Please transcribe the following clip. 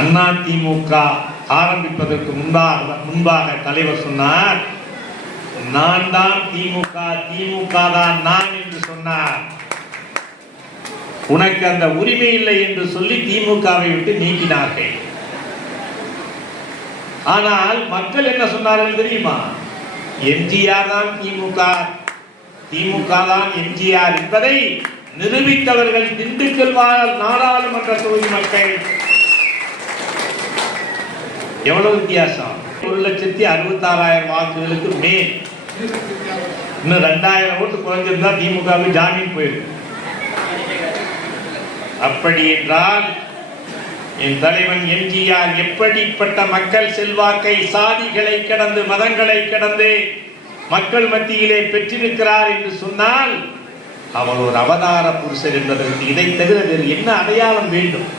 அதிமுக ஆரம்பிப்பதற்கு முன்பாக தலைவர் சொன்னார், நான் தான் திமுக, திமுக தான் நான் என்று சொன்னார். உனக்கு அந்த உரிமை இல்லை என்று சொல்லி திமுகவை விட்டு நீக்கினார்கள். ஆனால் மக்கள் என்ன சொன்னார்கள் தெரியுமா? எம்ஜிஆர் தான் திமுக, திமுக தான் எம்ஜிஆர் என்பதை நிரூபித்தவர்கள் திண்டுக்கல் நாடாளுமன்ற தொகுதி மக்கள். எவ்வளவு வித்தியாசம்! 1,66,000 வாக்குகளுக்கு மேல். இன்னும் 2,000 ஓட்டு குறைஞ்சிருந்தா திமுகவுக்கு ஜாமீன் போயிருக்கு. அப்படி என்றால் என் தலைவன் எம்ஜிஆர் எப்படிப்பட்ட மக்கள் செல்வாக்கை சாதிகளை கடந்து மதங்களை கடந்து மக்கள் மத்தியிலே பெற்றிருக்கிறார் என்று சொன்னால் அவர் ஒரு அவதார புருஷர் என்பதற்கு இதை தவிர வேறு என்ன அடையாளம் வேண்டும்?